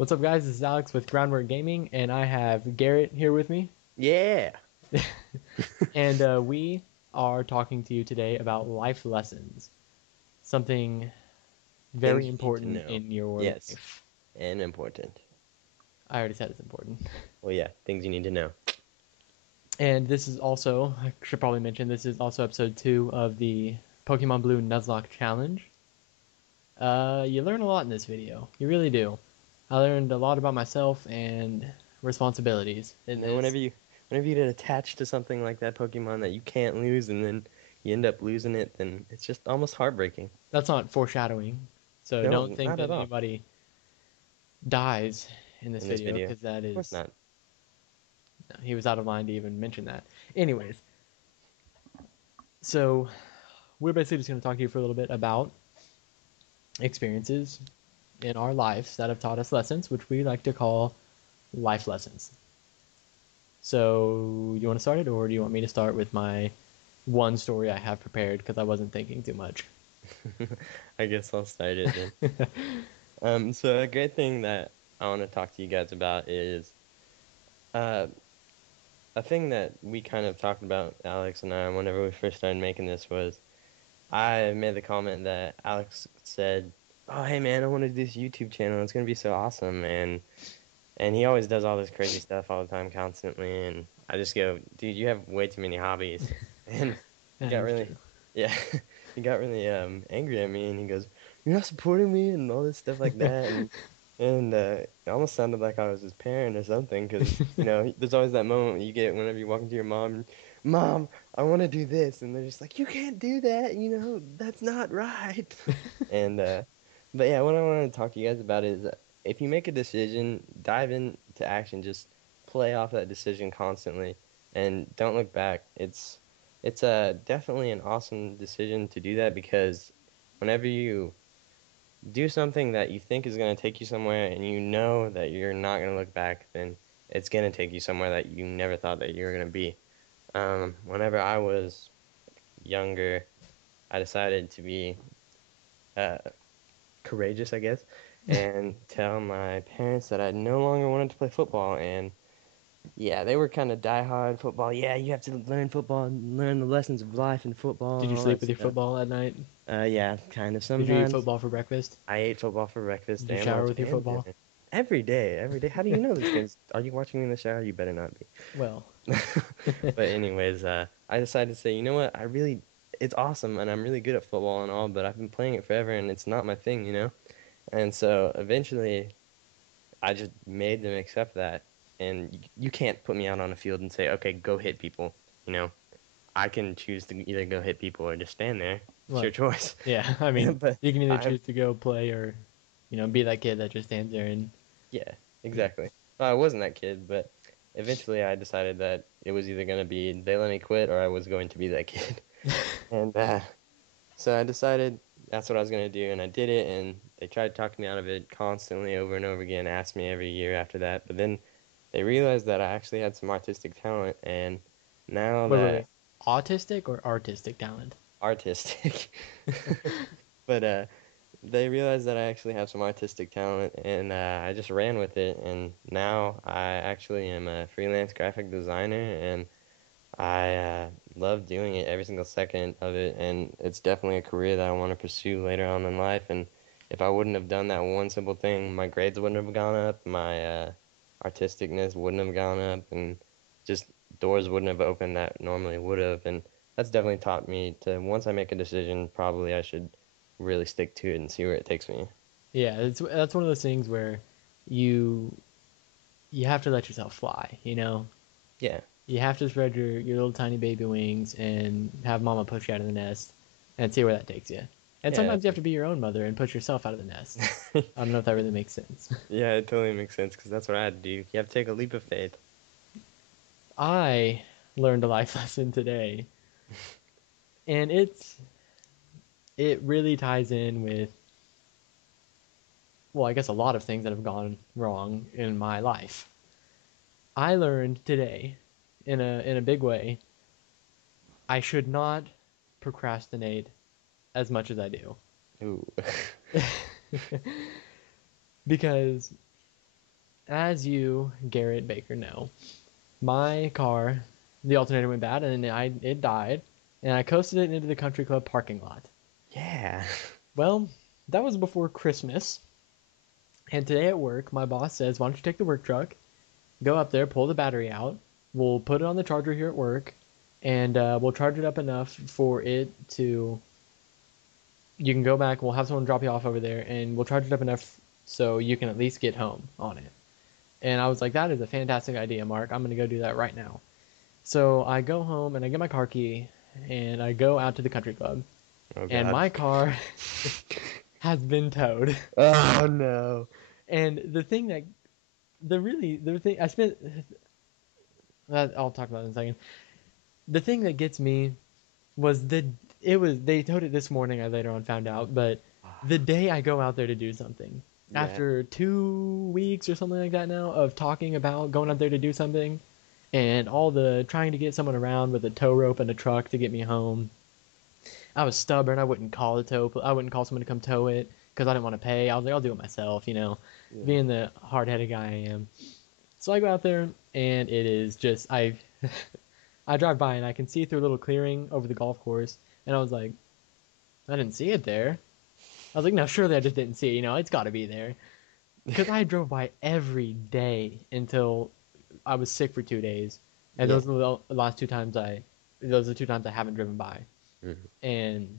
What's up, guys? This is Alex with Groundwork Gaming, and I have Garrett here with me. Yeah. And we are talking to you today about life lessons, something Things very you need to important know. in your Yes. life. And important. I already said it's important. Well, yeah, things you need to know. And this is also, I should probably mention, this is also episode 2 of the Pokemon Blue Nuzlocke Challenge. You learn a lot in this video. You really do. I learned a lot about myself and responsibilities in You know, this. whenever you get attached to something like that Pokemon that you can't lose and then you end up losing it, then it's just almost heartbreaking. That's not foreshadowing. So No, don't think not that at all anybody dies in this in this video video. because that Of course is not. no, he was out of line to even mention that. Anyways, so we're basically just going to talk to you for a little bit about experiences in our lives that have taught us lessons, which we like to call life lessons. So you want to start it, or do you want me to start with my one story I have prepared because I wasn't thinking too much? I guess I'll start it then. So a great thing that I want to talk to you guys about is uh a thing that we kind of talked about, Alex and I, whenever we first started making this was I made the comment that Alex said, "Oh, hey man, I want to do this YouTube channel. It's gonna be so awesome." And he always does all this crazy stuff all the time, constantly. And I just go, "Dude, you have way too many hobbies." And he That got is really, true. yeah, he got really angry at me, and he goes, "You're not supporting me," and all this stuff like that. And it almost sounded like I was his parent or something, because there's always that moment you get whenever you walk into your mom, "Mom, I want to do this," and they're just like, "You can't do that, that's not right." And but yeah, what I want to talk to you guys about is if you make a decision, dive into action, just play off that decision constantly and don't look back. It's definitely an awesome decision to do that because whenever you do something that you think is going to take you somewhere and you know that you're not going to look back, then it's going to take you somewhere that you never thought that you were going to be. Whenever I was younger, I decided to be uh, courageous, I guess, and tell my parents that I no longer wanted to play football. And yeah, they were kind of diehard football. Yeah, you have to learn football and learn the lessons of life in football Did and you all sleep that with your stuff. football at night? Yeah, kind of Did you eat sometimes. football for breakfast? I ate football for breakfast Did you and shower lunch with your and football? dinner. Every day, every day. How do you know this, kids? Are you watching me in the shower? You better not be. Well, But anyways, I decided to say, you know what? It's awesome and I'm really good at football and all, but I've been playing it forever and it's not my thing. And so eventually I just made them accept that. And you can't put me out on a field and say, okay, go hit people. You know, I can choose to either go hit people or just stand there. It's your well, choice. yeah. I mean, But you can either I, choose to go play or, be that kid that just stands there and yeah, yeah. exactly. Well, I wasn't that kid, but eventually I decided that it was either going to be they let me quit or I was going to be that kid. And so I decided that's what I was going to do, and I did it, and they tried to talk me out of it constantly over and over again, asked me every year after that. But then they realized that I actually had some artistic talent, and now Wait, wait, that wait. Autistic or artistic talent? artistic, but they realized that I actually have some artistic talent, and I just ran with it, and now I actually am a freelance graphic designer, and I love doing it every single second of it, and it's definitely a career that I want to pursue later on in life. And if I wouldn't have done that one simple thing, my grades wouldn't have gone up, my artisticness wouldn't have gone up, and just doors wouldn't have opened that normally would have. And that's definitely taught me to once I make a decision, probably I should really stick to it and see where it takes me. Yeah, that's one of those things where you you have to let yourself fly, you know? Yeah, You have to spread your little tiny baby wings and have mama push you out of the nest and see where that takes you. And yeah, sometimes you have to be your own mother and push yourself out of the nest. I don't know if that really makes sense. yeah, it totally makes sense because that's what I had to do. You have to take a leap of faith. I learned a life lesson today, and it really ties in with, well, I guess a lot of things that have gone wrong in my life. I learned today in a big way I should not procrastinate as much as I do. Ooh. Because as you, Garrett Baker, know, my car, the alternator went bad and it died, and I coasted it into the country club parking lot. Yeah. Well, that was before Christmas, and today at work, my boss says, "Why don't you take the work truck, go up there, pull the battery out. We'll put it on the charger here at work, and we'll charge it up enough for it to. You can go back. We'll have someone drop you off over there, and we'll charge it up enough so you can at least get home on it." And I was like, "That is a fantastic idea, Mark. I'm gonna go do that right now." So I go home and I get my car key, and I go out to the country club, Oh and God. my car has been towed. Oh no. And the thing I spent. I'll talk about it in a second. The thing that gets me was they told it this morning. I later on found out, but the day I go out there to do something, Yeah. after 2 weeks or something like that now of talking about going out there to do something, and all the trying to get someone around with a tow rope and a truck to get me home, I was stubborn. I wouldn't call I wouldn't call someone to come tow it because I didn't want to pay. I was like, I'll do it myself, Yeah. being the hard-headed guy I am. So I go out there, and it is just I drive by and I can see through a little clearing over the golf course, and I was like, I didn't see it there. I was like, no, surely I just didn't see it. It's got to be there because I drove by every day until I was sick for 2 days, and Yeah. those are the 2 times I haven't driven by, Mhm. and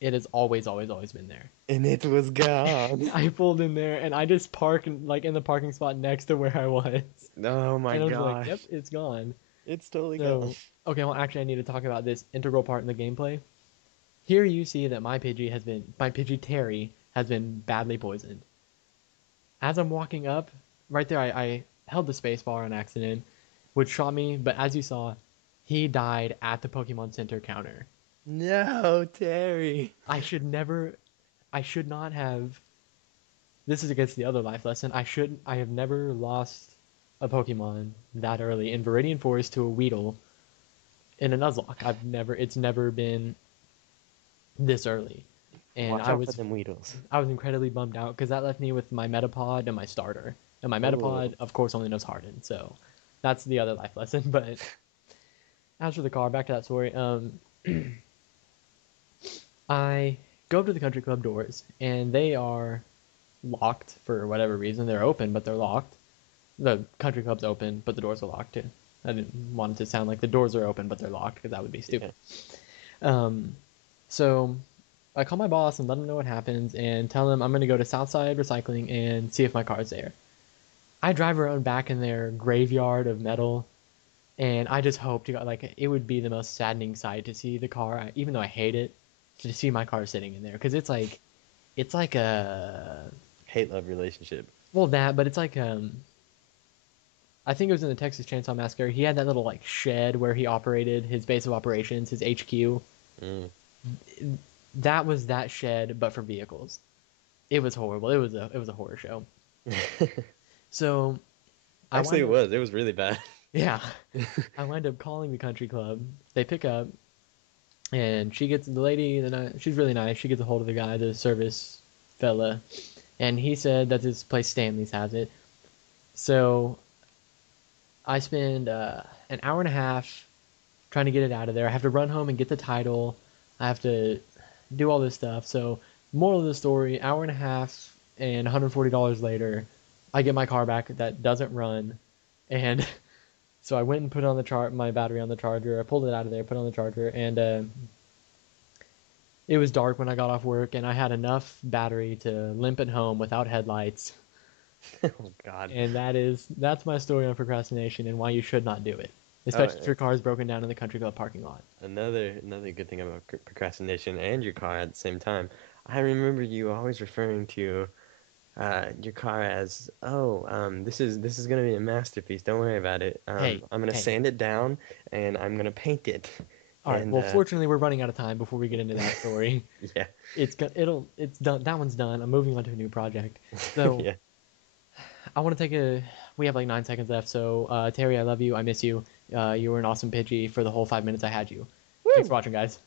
it has always, always, always been there. And it was gone. I pulled in there and I just parked like in the parking spot next to where I was, Oh my and I was like, "Yep, gosh. it's gone." It's totally gone. So, okay, well, actually, I need to talk about this integral part in the gameplay. Here you see that my Pidgey Terry has been badly poisoned. As I'm walking up, right there, I held the space bar on accident, which shot me, but as you saw, he died at the Pokemon Center counter. No, Terry. I should never, I should not have. This is against the other life lesson. I have never lost a Pokemon that early in Viridian Forest to a Weedle in a Nuzlocke. It's never been this early, and Watch out for them Weedles. I was incredibly bummed out because that left me with my Metapod and my starter, and my Oh. Metapod, of course, only knows Harden, so that's the other life lesson. But as for the car, back to that story. I go up to the country club doors, and they are locked for whatever reason. They're open, but they're locked. The country club's open, but the doors are locked too. I didn't want it to sound like the doors are open, but they're locked because that would be Yeah. stupid. Um, so I call my boss and let him know what happens and tell him I'm going to go to Southside Recycling and see if my car's there. I drive around back in their graveyard of metal, and I just hope to God, like it would be the most saddening sight to see the car, even though I hate it, to see my car sitting in there because it's like a Hate love relationship. well that, but it's like I think it was in the Texas Chainsaw Massacre. He had that little like shed where he operated his base of operations, his HQ. Mm. That was that shed, but for vehicles. It was horrible. It was a horror show. So I Actually, wind it up was. It was really bad. yeah, I wind up calling the country club. They pick up, and she gets the lady. She's really nice. She gets a hold of the guy, the service fella, and he said that this place Stanley's has it. So I spend an hour and a half trying to get it out of there. I have to run home and get the title. I have to do all this stuff. So, moral of the story: hour and a half and $140 later, I get my car back that doesn't run, and so I went and put on my battery on the charger. I pulled it out of there, put it on the charger, and it was dark when I got off work, and I had enough battery to limp it home without headlights. Oh God. And that's my story on procrastination and why you should not do it, Oh, especially if your car is broken down in the country club parking lot. another good thing about procrastination and your car at the same time. I remember you always referring to your car as, oh, this is gonna be a masterpiece. Don't worry about it. Hey, I'm gonna hey. sand it down and I'm gonna paint it. All right. And Well, fortunately, we're running out of time before we get into that story. yeah, It's done. That one's done. I'm moving on to a new project. So yeah. I want to take a. We have like 9 seconds left. So Terry, I love you. I miss you. You were an awesome Pidgey for the whole 5 minutes I had you. Thanks for Woo! watching, guys.